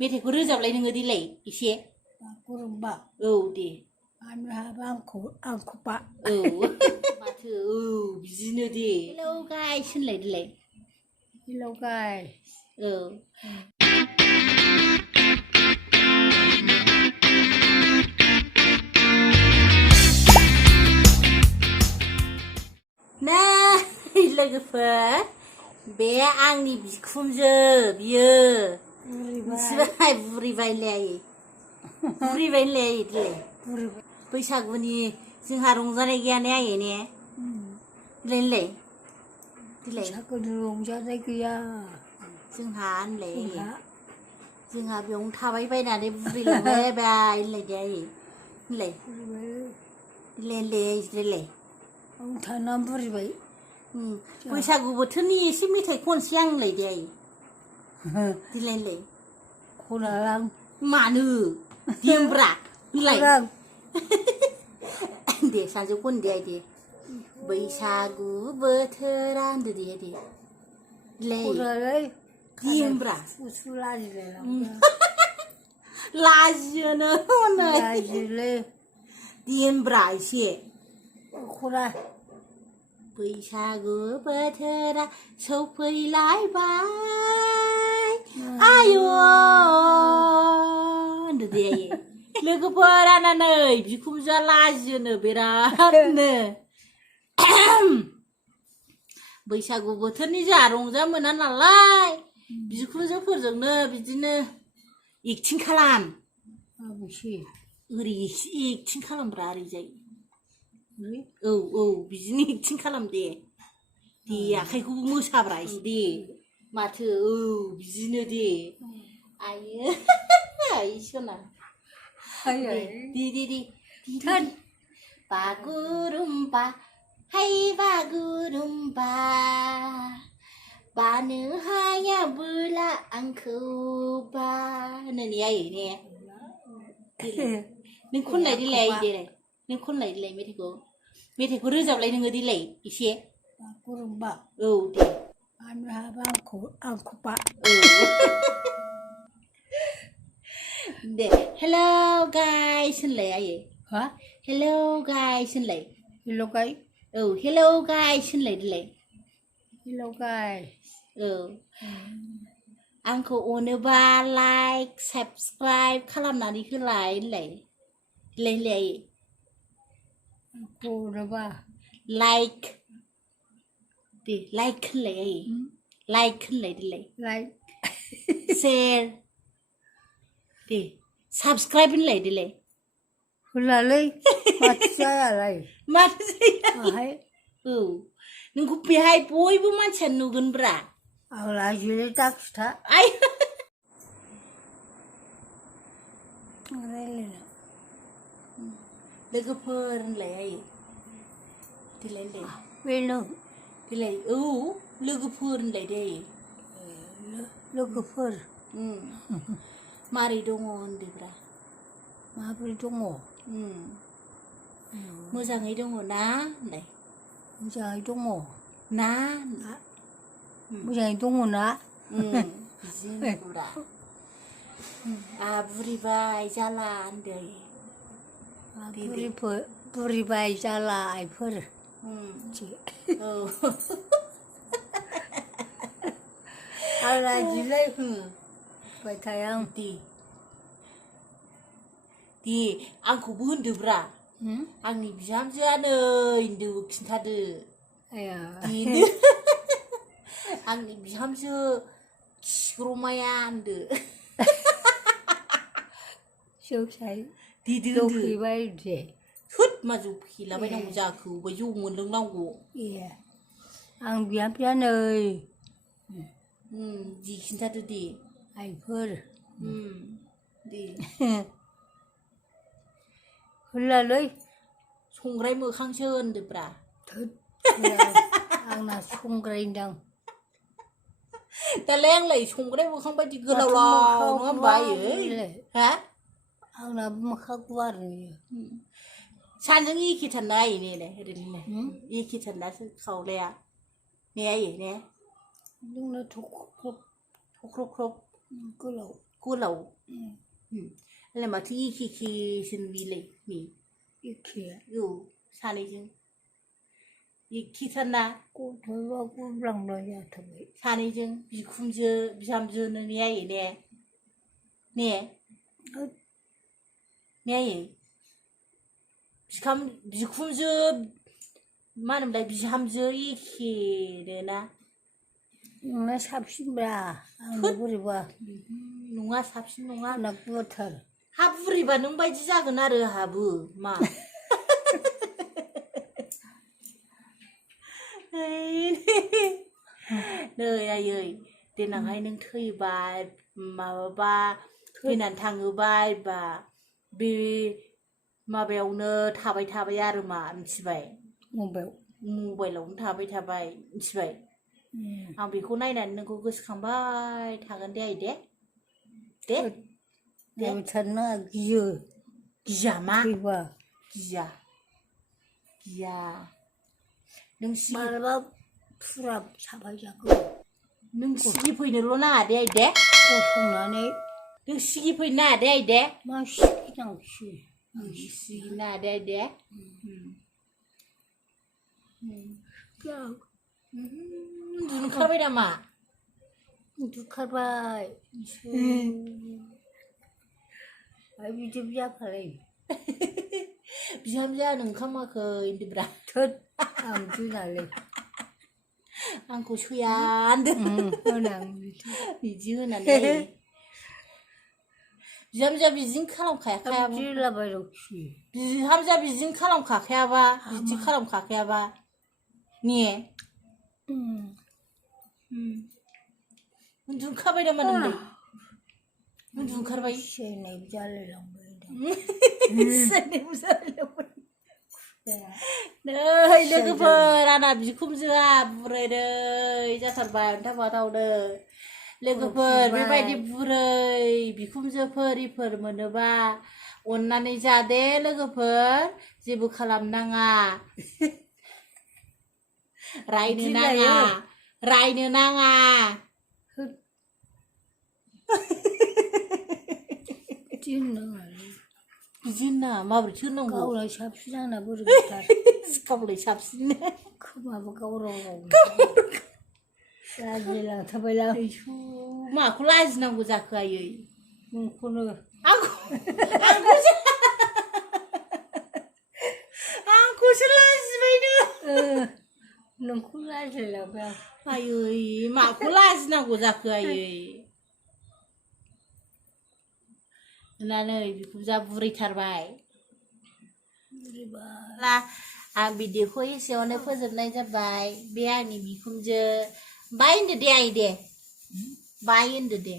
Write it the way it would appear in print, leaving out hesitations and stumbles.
मेथाइखौ रोजाबलाय नोङो देलाय एसे बागुरुम्बा औ दे आनहाबा आंखौ बा औ माथो औ बिदिनो दे हेलौ गाइस होनलाय देलाय हेलौ गाइस औ नै लोगोफोर बे आंनि बिखुनजो बियो मिथिबाय बुरिबायलाय देलाय बैसागुनि जोंहा रंजानाय गैया ने आयै ने देलाय बैसागुनि रंजानाय गैया जोंहा होनलाय जोंहा बेयावनो थाबाय बायनानै बुरिलांबाय होनलाय दे आयै होनलाय आं थानानै बुरिबाय बैसागु बोथोरनि एसे मेथाइ खनसै आं होनलाय दे आयै देलाय खनालां मानो देमब्रा होनलाय दे सानजौ खन दे आइ दे बैसागु बोथोरा होनदो दे खनालै देमब्रा लाजिलाय लाजियोनो हनै लाजियोलै देमब्रा एसे खना बैसागु बोथोरा सफैलायबाय आयौ होनदो दे आयै लोगोफोर आंना नै बिखुनजोआ लाजियोनो बिरादनो बैसागु बोथोरनि जोंहा रंजा मोना नालाय बिखुनजोफोरजोंनो बिदिनो एक्टिं खालाम ओरै एक्टिं खालामब्रा ओरैजाय औ बिदिनो एक्टिं खालाम दे आखाइखौबो मोसाब्रा एसे दे माथो औ बिदिनो दे आयो आइ सना दे बागुरुम्बा हाय बागुरुम्बा बानो हायाबोला आंखौ बा होननानै आयै ने नों खनलाय देलाय आयै देलाय नों खनलाय देलाय मेथाइखौ रोजाबलाय नोङो देलाय एसे बागुरुम्बा औ दे आनहाबा आंखौ बा दे हेलौ गाइस होनलाय आयै हा हेलौ गाइस होनलाय हेलौ गाइ औ हेलौ गाइस होनलाय देलाय हेलौ गाइस औ आंखौ अनोबा लाइक साबस्क्राइब खालामनानै होलाय होनलाय आयै आंखौ अनोबा लाइक दे लाइक होनलाय आयै लाइक होनलाय देलाय लाइक शेयार दे साबस्क्राइब होनलाय देलाय होलालै माथो जायालाय माथो जाया आहाय औ नोंखौ बेहाय बयबो मानसियानो नुगोनब्रा आं लाजियोलै दा खिथा आइ रायलायनो लोगोफोर होनलाय आयै देलाय बेनो देलाय औ लोगोफोर होनलाय दे आयै लोगोफोर मारै दङ होनदोब्रा माबोरै दङ मोजाङै दङ ना होनलाय मोजाङै दङ ना मोजाङै दङ ना बिदि होननांगौब्रा बुरिबाय जाला होनदो आयै बुरिबाय जाला आइफोर औ आं लाजियोलै बुंबाय थाया आं दे आंखौबो होनदोब्रा आंनि बिहामजोआ नै होनदो खिन्थादो देदो आंनि बिहामजो खिग्रमाया होनदो जौ फेबाय दे होद मा जौ फेलाबायनांगौ जाखो बे जौ मोनलोंनांगौ आं बिहामजोआ नै दे खिन्थादो दे आइफोर दे होनलालै संग्राय मोखांसो होनदोब्रा आंना संग्रायदां दालाय आंलाय संग्राय मोखां बायदि गोलाव नङा होमबा आयै हा आंनाबो मोखां गुवार नुयो सानजों एखेथार ना आयै ने ओरैनो एखेथार ना खावलाया ने आयै ने जोंना थख्रब ख्रब थख्रब ख्रब गोलाव गोलाव होनलाय माथो एखेसो नुयोलै नै एखे औ सानैजों एखेथारना गथ'बा गुब्रांब्रा जाथारबाय सानैजों बिखुनजो बिहामजोनो ने आयै ने होद ने आयै बिखुनजो मा होनोमोनलाय बिहामजो एखेनोना नोंना साबसिनब्रा आंना बोरैबा नङा साबसिन नङा आंना गुवारथार हा बुरैबा नों बायदि जागोन आरो आहाबो मा नै आयै देनांहाय नों थैबा माबाबा थैनानै थाङोबा एबा बे माबायावनो थाबाय आरो मा मिथिबाय मबाइलावनो थाबाय मिथिबाय आं बेखौ नायनानै नोंखौ गोसोखांबाय थागोन दे आइ दे नायबाय थानो नाङा गियो गिया मा थैबा गिया नों मालाबा फुरा साबाय जागौ नों सिगिफैनोल' नाङा दे आइ दे गसंनानै नों सिगिफैनो नाङा दे आइ दे मा सिगिनांसि सिगिनो नाङा दे आइ दे उन्दुनो ओंखारबाय नामा उन्दुखारबाय आरो बिदिबो जाखालै बिहामजोआनो ओंखामाखै होनदोब्रा थोद आं दोनालै आंखौ सैया होनदों होनां बिदि होनानै बिहामजोआ बिदिनो खालामखायाबा दिलाबायदावखि बिहामजोआ बिदिनो खालामखाखायाबा बिदि खालामखाखायाबा ने उन्दुखाबाय नामा नोंलाय उन्दुखारबाय सेनायबो जालायलांबाय नै लोगोफोर आंना बिखुनजोआ बुरैरै जाथारबाय अन्थाव बाथावनो लोगोफोर बेबायदि बुरै बिखुनजोफोर मोनोबा अननानै जादे लोगोफोर जेबो खालामनाङा रायनो नाङा बिदि होननाङालै बिदि होननाङा माबोरैथो होननांगौ गावलाय साबसिन आंना बोरैबाथार गावलाय साबसिन खोमाबो गावराव लाजिलांथारबायलां माखौ लाजिनांगौ जाखो आयै नोंखौनो आंखौसो लाजिबायनो नोंखौ लाजिलायलांबाय आं आयै माखौ लाजिनांगौ जाखो आयै नै बिखुनजोआ बुरैथारबाय आं भिडिअखौ एसेयावनो फोजोबनाय जाबाय बे आंनि बिखुनजो बाय होनदो दे आइ दे बाय होनदो दे